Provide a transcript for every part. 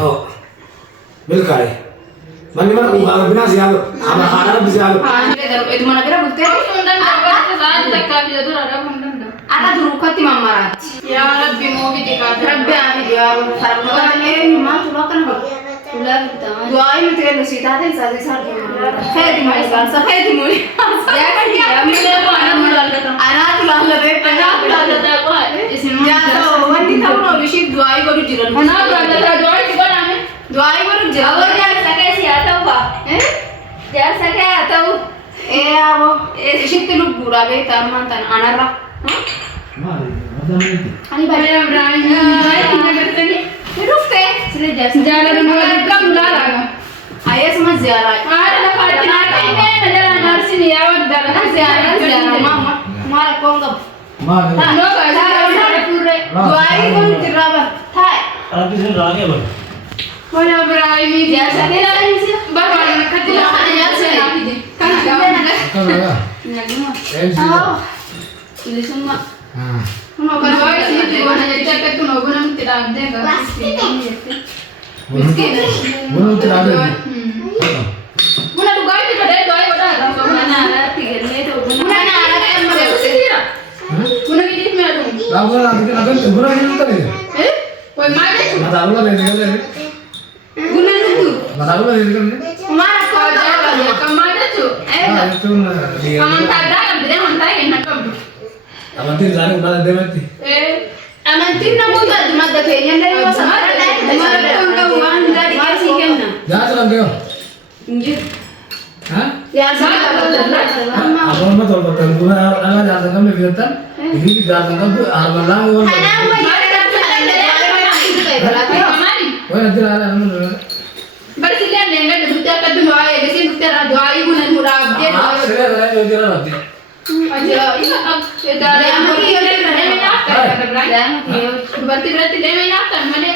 Oh, bilkay. Mani mana uang bina siapa? Anak bisa. Itu mana kira bukti? Ada dulu kati mamarat. Ya Rabbi mau bidik Rabbi ami dia farang kan ma tu kan ho. Ular kita. Doa ini tuh lu sita den sa sar di mana. Khair di mana kan? Khair di mana? Ya kan dia ambil mana mulal kata. Anak tu lah lebih anak lah kata apa? Isma. Ya tahu wanti tahu no bishik doa ini baru jiran. Anak lah kata doa itu kan ame. Doa ini baru jiran. Awak jangan sakit siapa pak? Jangan sakit atau? Abo. Bishik tu lu gura be taman tan anara. Ani balik berani. Ini berarti ni. Rufte. Sudah jalan dengan kamu lara. Ayah sama ziarah. Ada nak parti nak ini ada nasi ni awak dah ziarah mama. Mara konggap. Mana? No ada pura. Doa ini pun jiraba. Thai. Tapi saya lagi apa? Mana berani Biasa ni lah ni sih. baru nak kerja Kan ada. Kan ada. Oh. Ini semua. Kuno kalau ini tu mana jadi cakap tu nopo nam tidak ada kan? Miskin. Belum tidak ada. Muna tu gaya kita dari doa kita ada. Mana ada tiga ni tu. Muna ada yang mana tu sendiri. Muna kita mana tu? Lagu lagi itu bukan ini tadi. Kau mana tu? Mata ular ini kan? Guna tu. Mata ular ini kan? Mara Kau ada kau mana tu? Itu dia. Kamu tak ada kan? Dia mana yang nak kau? Amantin sana udah ada mati. Amantin na mo ba dumada kanya dari mo sa mara kung kawan dari kasi kena. Jangan sekarang kau. Injil. Hah? Ya sa Apa mah tol betul. Guna anak jangan kau mikirkan. Ini jangan kau tu arman lang. Ana mo ya Wah nanti ada anu. Bersihkan dengan duta kadu doa ya. Jadi duta doa ibu nan murah dia. Saya ada yang jadi nanti. Aja, ini apa? Dari anak dia berarti dia menyakan mana?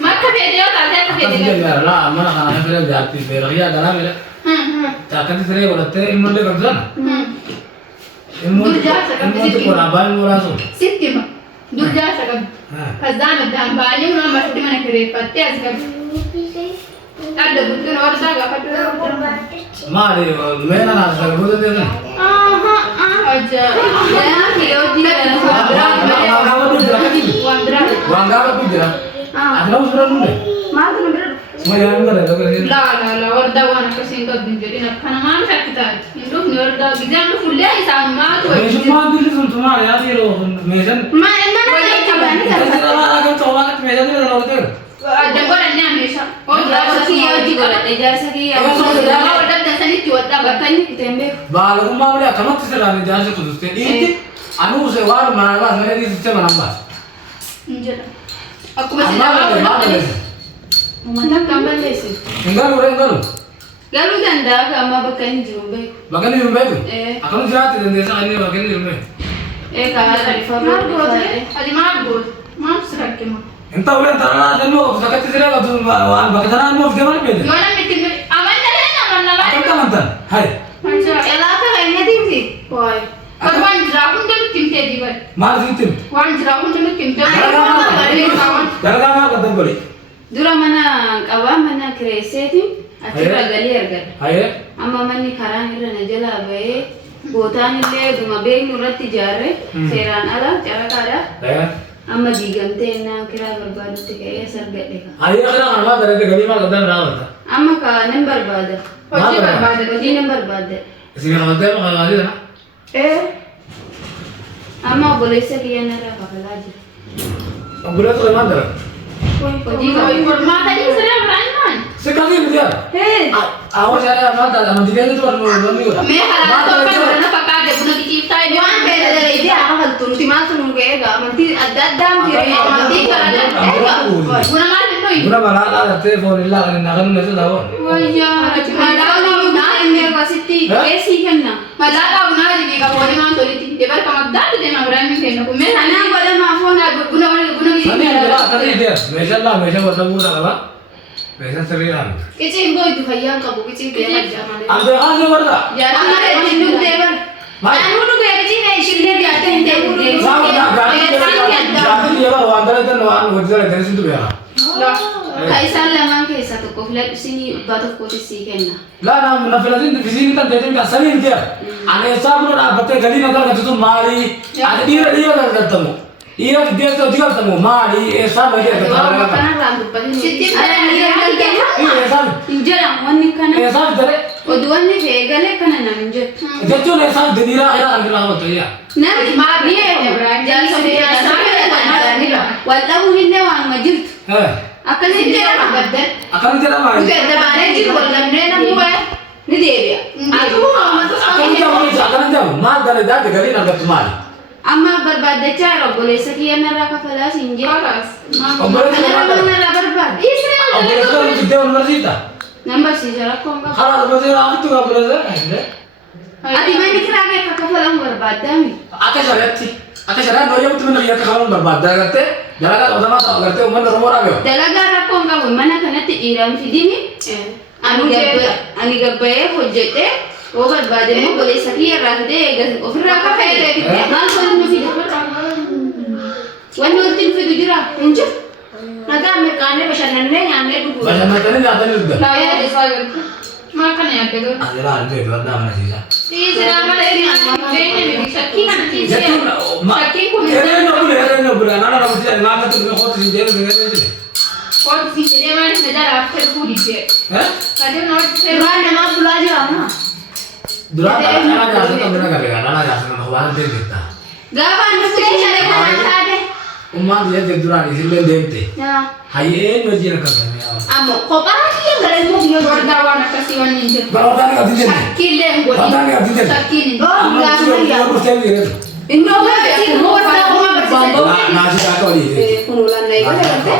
Maka dia tak ada Tapi dia lah, mana kan ada film jati, beria ada lah beria. Cakap itu saya berarti imun dia kerja. Imun itu kurang murah tu. Siti mah, durja sakit. Kazan dan banyak orang masih di mana kiri pati asal. Ada betul orang saga patu. Mari, mana nak saya boleh dia kan? Aja. Ya dia dia Wangga apa tu dia? Ada orang sudah nunda. Mara tu benar. Semua yang ada tu kan? La warda wana kasi ito din jadi nak kana man sakita. Induk ni warda bijan full ya sama tu. Semua dulu semua ya dia loh, mejan. Mana kabani Kita agak coba kan mejan itu loh tu. Ada orang ni amesa. Oh jasa ki ya juga jasa ki ya. Warda dasar ni warda Bakanya kitembe. Baru rumah dia kamu terserah ni jangan tu tu. Ini anu sewar mana lah, mana ni sistem mana lah. Injil. Aku masih jawab. Mana kamar lesi. Enggak lu. Galu ganda kama bakanya jumbe. Bahkan di rumah itu. Aku Akan jahat dan desa ini bahkan di rumah. kala dari favor. Adi mabut. Mam serak kemo. Entah udah tanah dan mau sakit terserah tu wan bahkan tanah mau gimana beda. Gimana meeting aman dah aman nama. Akan kan mantan. Hai. Elaka kayaknya tinggi. Woi. Korban jerapun dia tim tadi ber. Mar sitim. Wan jerapun dia tim tadi. Jaga kata boleh. Dura mana kawa mana kresetim. Akira gali ergar. Hai. Amma mani karang ira najala bae. Botan le duma be nurati jare. Seran ala cara kada. Hai. Amma digante na kira berbadu tike sargat deka. Hai kan apa dari gadi mah kadang rawat. Amma ka number bada. Oji berbada. Oji number bada. Sini kalau dia mau lagi dah. Amma boleh sekian nara pakalaji. Bulan tu mana? Oji Kau informasi tadi saya beranak. Sekali dia. Awas ada apa tak? Amat tiga itu baru juga. Me harap tu kan karena pakai ada guna dicipta ini. Wan beda dari dia apa tuh timal tuh ga manti adadam kiri Mati kerana guna mana tu? Guna malah ada telepon ilah kan nak kan mesti tahu. Wajah, Malah na ini wasiti esi kenna. malah kau nak jadi kau boleh mana tu liti. Debar kamu dah tu dia berani kena. Kau me Ana boleh maafon guna Tadi ini. dia tadi dia. Meja lah, meja buat tamu dah apa? Meja serian. kecil boy itu kayang kabu kecil dia zaman. Ada hal yang berda. Jadi Amma itu nuk debar. Anu nuk ya kecil ni shinde dia tu inte nuk. Sama dah ganti dia baru antara itu wan wajar dari situ ya. Kaisan lama filadhu isinii abbaa tokkooti sii kenna. Laa na filatiin fisiin kan deetiin kan saniin kee. Ani saabro dhaabbattee galii nagaa gatutu maali? Ati dhiira galgatamu. Dhiira deessoo digaltamu maali? Eessaa baay'ee Waan galgatamu. kanarraa dubbatin. Sitti Eessaan Hin jedhamu wanni kana. eessaan jedhee Oduuwwan feegalee kana nama hin jettu. jechuun eessaan dhiira irraa qabatu yaa. Namni wal dhabuun illee waanuma jirtu. Akkasiin jedhama. Akkana jedhama. Dabaanee jiru wal dhabnee namuu ni deebi'a. Akkana jedhamu maal gala daate galii argattu maali? Amma barbaaddachaa jira obboleessa kiyya narraa kafalaa siin jedhu. Obboleessa Nama narraa barbaadde. obboleessa jiddee wal barsiisa. Nan barsiisa rakkoo hin qabu. Karaa obboleessa raafittu obboleessa. Ati manni kiraa kee akka kafalamu barbaaddaami. Akka shari'aan nooyyamtu mana biyya akka kafaluun barbaaddaa agartee dalagaa qabatamaa ta'u agartee uummanni Oromoo dhaabeewa. Dalagaa rakkoo hin qabu mana kanatti dhiiraan fidini. Ani gabbayee hojjedhee yoo barbaade immoo obboleessa kiyya irraa fidee ofirraa kafee. Maal wanni nu fida? Wanni wanti nu fidu jira? Hin jiru. Nagaa mirqaanee bashannanee nyaannee dhuguu. Bashannantanii nyaatanii dhugda. Laayyaa isaa gartuu. Maal kana yaadda gartuu? Ani laa illee dubardaa mana siisaa. Dhiisira mana shakkii kana dhiisee. Shakkiin kun Hereen obule nana rabuti ani maamatu dhume kooti siin jedhu dhugee jire. kooti si jedhee maaliif na jalaa fedhuu didee. Kadir na wajji fedhuu. Duraan namaa bulaa jira amma. Duraan kana jaarsa kan bira galee kana jaarsa kan waan deemta. Gaafa inni fudhee shalee kana taate. Ummaan biyya deemtu duraan isillee deemte. Hayyeen wajjin akka ta'e. Ammoo kophaa kiyya galee biyya Wardaa waan akkasii waan hin jiru. Baroota ni qabdi jenne. Shakkiillee hin godhin. Baroota ni qabdi jenne. Shakkiin hin Amma isin yoo bulteen jireetu. inni ogeessi immoo warra uumaa barsiisan. Naasi kaa ta'u Kunuulaan na eegale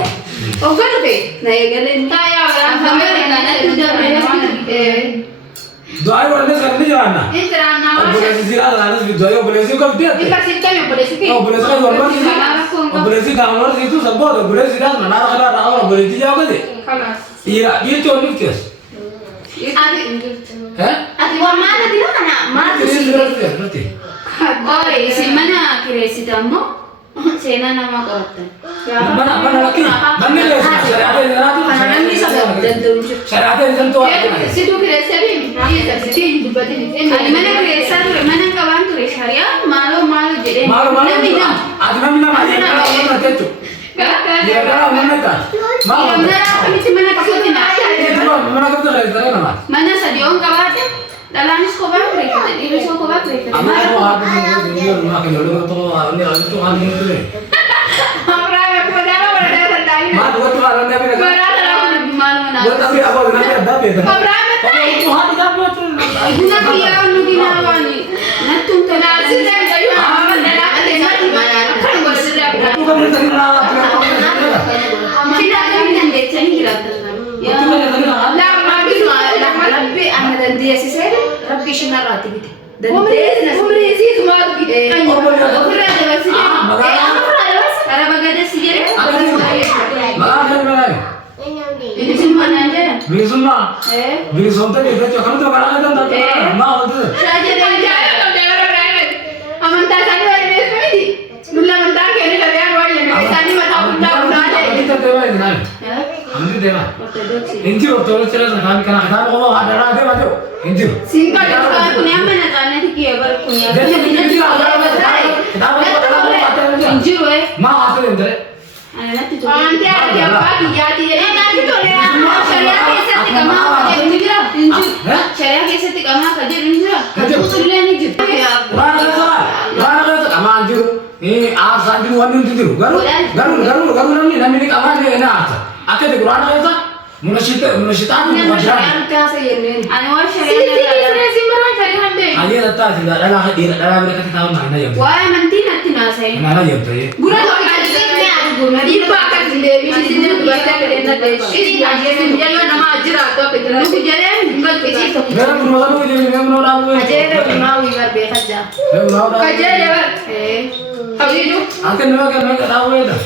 Oggana fe na eegale Taayaa biraan famee na dabre. Doa wala kan ni jaana. Intiraan naa waan Obboleessi siraa laanas fi doa obboleessi kan biyyate. Ifa sittame obboleessi kee. Obboleessi kan wal barsiisa. Obboleessi kan wal barsiisu sabboota obboleessi siraa mana kana raa obboleessi jaabate. Kalaas. Dhiira dhiirtoon niftees. Ati waan maal ati kana maal Dhiirri Oi, si mana kireessita ammoo seenaa namaa qorattan. mana laki manni leessa shari'aate jiraatu. Kana namni isa danda'u jiru. Shari'aate kan to'a kana. Situ kireessee fi dhiisa sitii dubbatin. Ani mana kireessaa ture, mana qabaan ture shari'aa maaloo jedhee. Maalo Namni nama. ati namni nama yeroo nama techu. Yeroo nama ta'a. Maalo. Akkamitti mana kasitti naa? Mana kapta leessa nama. Mana sadii on qabaate dhalaanis kophaa kireeffate dhiirris kophaa kireeffate. Amma Maal aku ada di dia rumah kalau lu tu ini lagi tu hari itu ni. Amraa kodaara waradaa danda'anii. Mak buat tu hari ni apa? Waradaa maaluma naa? Buat tapi apa? Kenapa ada beda? Amraa mataa. Tu hari apa tu? Buna kiyyaa nu ginaawani nattu Naasi danda'uu amma dhalaa adeemati kan godhasiraa. Tu kan dari mana? Finaa kami dandeessanii jiraatan. Tu kan dari mana? Lammaa bisu Rabbi ana dandeessisee rabbi ishinarraati bite. umriisiis maal bite. Ofirraa dabarsitee. Kara bagada si jedhee. Malah ada mana? Bilisummaa naan jedhan. Bilisumma. Bilisumma tu dia cakap tu kalau ada tak tak. Mau tu. Amantaa isaanii waan hin beekne miti. Nuti amantaan keenya shari'aan waan hin beekne isaanii mataa guddaa guddaa ta'e. Kita dewa ini kan. Amri dewa. Ortodoksii. Injil ortodoks cerita kan kan kita mau ada dewa tu. Injil. Siinqaa Kan kun amma naxaanati kiyya bar kun Jadi injil ada apa? Injiru Mau apa yang tu? Anatti tu. Wanti ati abbaa kiyyaati jedhee naatti tole. Shari'aa keessatti qamaa akka jedhu ni jira. Shari'aa keessatti qamaa akka jedhu ni jira. Qulqulleen ni jiru. Mana kata aman jiru. Ini asal jiru wani itu jiru. Garu namni aman dia enak. Akhirnya Quran kata munasyitan Shari'aan kaasa jenneen. Ani waan Siiti shari'aa siiti maraan shari'aan beeku. Ayah datang tidak ada mereka tahu mana yang. waa'ee amantii natti naasa'e. Mana yang tu? Gura tokko dhiibbaa akkasi deebisii dubartii akka deemna deebisu. Itti ajjeesuun jalaa nama jiraatu akka jiraatu. Nuku jedheen galchisiisa. Mereka berusaha tu jadi mereka menolak. Ajeera bimaawii barbeeffat jaa. Kajeele bar. Habiidu. Akan mereka tahu itu.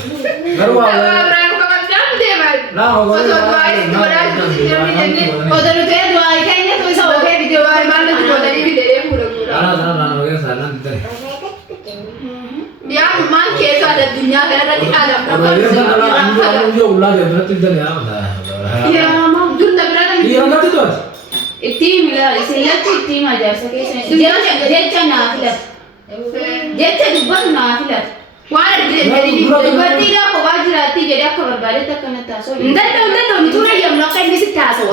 Garu Abbaa biraan qabachaan deeman. Osoo du'aayi godhaa jirti jennee. Osoo nutee du'aayi keenya tu isa oofee bidee du'aayi maal nuti godhanii bidee fuudha fuudha. sana kita. Yaa maal keessa ada addunyaa kanarratti aadam Kalau dia kan kalau anu dia ulah dia berarti dia ya. Yaa maal durta Got. Ittiin ilaali sillatti ittiin ajaa'ibsa keessa jecha naa filata. Jecha dubbatu naa filata. Waan dubartii lafa waa jiraatti jedhee akka barbaadetti akkanatti haasa'u. Ndadda mitura yemmuu akka inni sitti haasa'u.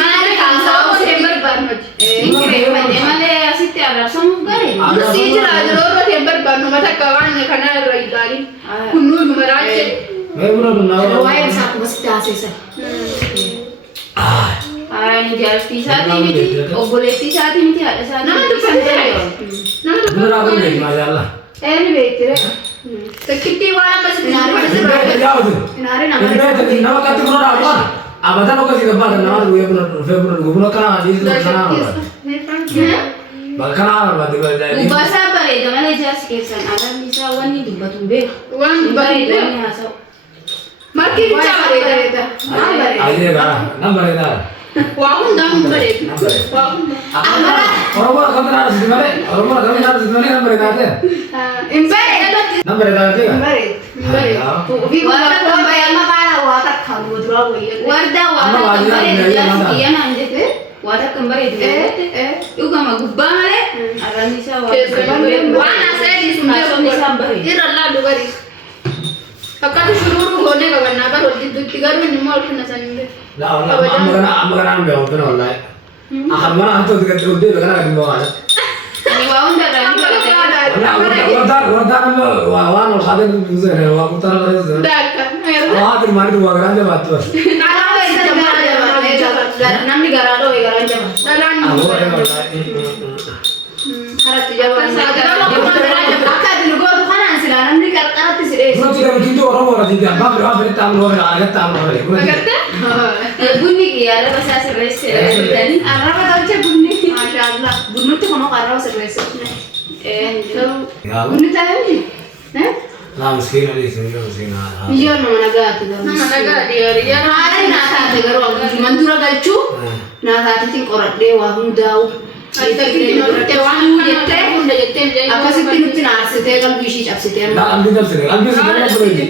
Maali haasa'u osoo barbaadnu hojii. Malee asitti arrabsamuuf garee. Dursii jira yeroo rootee barbaadnu mata akka waan kana irra ilaali. Kunnuu numeraa jedhe. Waa'ee isaa akkuma sitti haasa'isa. Ani jaartii isaatii miti, obboleettii isaatii miti, haadha isaatii miti. Nama dubbisan Bener apa nih masalah? Ni beektere. Takkitti waan akkasitti Bener jauh tuh. Inaari nama Bener tadi nama kata bener apa? Abatan oke sih kepada nama gue bener gue bener kenal di situ kenal. Bahkan kenal berarti kalau jadi. Ubasa bareeda malee jaarsi keessan agarri isaa wanni dubbatu hin beeku. waan Bareeda bareeda. inni haasa'u. Markii bichaa bareeda. Aja kan, nama beredar. Waa hundaan bareeda. Waa hundaan. Orang kamu kenal di mana? Orang kamu kenal di mana nama beredar deh? Hin bareeda. Nama beredar deh kan? Warra kan bayama baala waa takka muduraa wayya. Warda waa Amma takka waajjira bareeda biyya jaarsi nyaata. kiyya naan jette waa takka bareeda jette. Dhugama gubbaa malee agarri isaa waa takka bareeda. Waan asirratti sun Haasofni isaa bareeda. irra laallu bari. Akkati shururuu goonee qabannaa bara wal gidduutti garuu inni immoo ulfina sanii Lah, amma kan ambil waktu nolai. Akan mana antu tiga udah kan ada di bawah. Ani waa hundarraa ni bareeda. Warda wawan kalau ada itu bisa nih, waktu taruh dari itu. daaka. Wah, di mana dua kan aja batu. Namni garaa dhoo'e garaa jaba. Aku ada nolai. Haratti jaba. Akka ati nu gootu kanaan silaa namni qarqaratti si dheessu. Kalau tidak begitu orang tidak apa tamu orang ada tamu orang. Bunni kiyyaara basaa sirreesse bitanii arraba tolche bunni. Maashaallah. Bunnutti kunoo arraba sirreesse. Ya, Bunni taa'ee lah miskin aja sih, miskin. biyyoon nama nagaati garuu. Nama nagaa dhiyaari. Haala naa taate garuu akkasumaan dura galchuu naa taatetiin qoradhee waa hundaa'u. Takkitti nutti waan jettee hunda jettee Akkasitti nutti naarsitee qalbii ishii cabsitee. Nah, ambil dari sini, ambil sini apa lagi?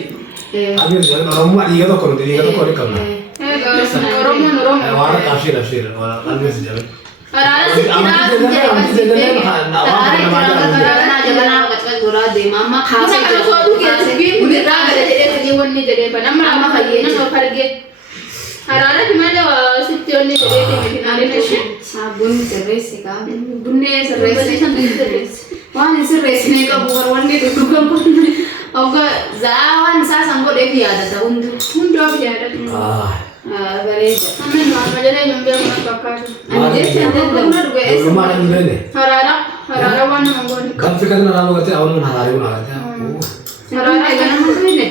Ambil sini, orang mak dia tuh kalau dia tuh kalau kamu. Oromoon Oromoo. Warna tafsir, ambil sini. Araara sitti raasuu jedhe basi beeku. Bunirraa gada jedhee sagee wanni jedhee bana amma nama fargee. Araarati malee sitti wanni jedhee kennu finaalee ishee. Bunni sirreessi kaa. Bunni sirreessi. Waan hin sirreessinee qabu wanni dhugdhugan kun. Ogga zaa waan isaa san godheef yaadata hundi. Hundoof yaadatu. Bareeda. Amma nama jedhee hin beeku fakkaatu. Ani jecha bunna dhuga eessa. Rumah ada di mana? Haraara waan nama godhu. Kan fikir kan orang kata awal mana hari mana kata. Haraara ganama kenne.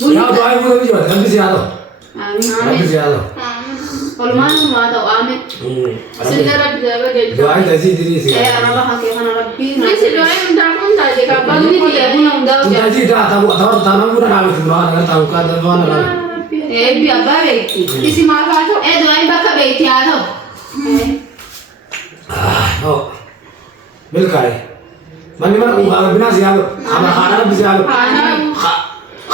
Ya, doa ibu tadi juga, kan bisa ada. Amiin. Kan bisa ada. Olmaan maa ta'u aamin. Sinna rabbi jaba geejjiba. Doa itu sih diri sih. Araba hakee kana rabbii. Nisi doa hundaa kun taate kabbaa Bunni kiyya buna hundaa'u Kita jaa. sih tahu tanam pun ada di bawah, kan tahu kan di bawah kan. Eebbi abbaa beekti. Isi maal haa ta'u? Doain bakka beekti haa ta'u. Oh, milkai. Mandi mana uang bina sih ada, anak bisa ada.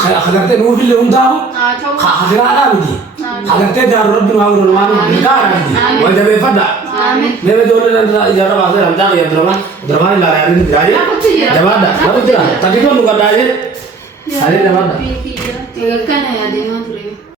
Khadartnya nuh film tahu. Haa ta'u. Khadir ada lagi. Khadartnya jarur bin Awur Rahman nikah lagi. Wajah befada. Aamin. Nebe jodoh dan jarur bahasa rantai ya drama ini lari di aja. Jawab dah. Lalu tidak. Tapi tuh bukan aja. Hari jawab dah. Egaa kana yaadee maa ture.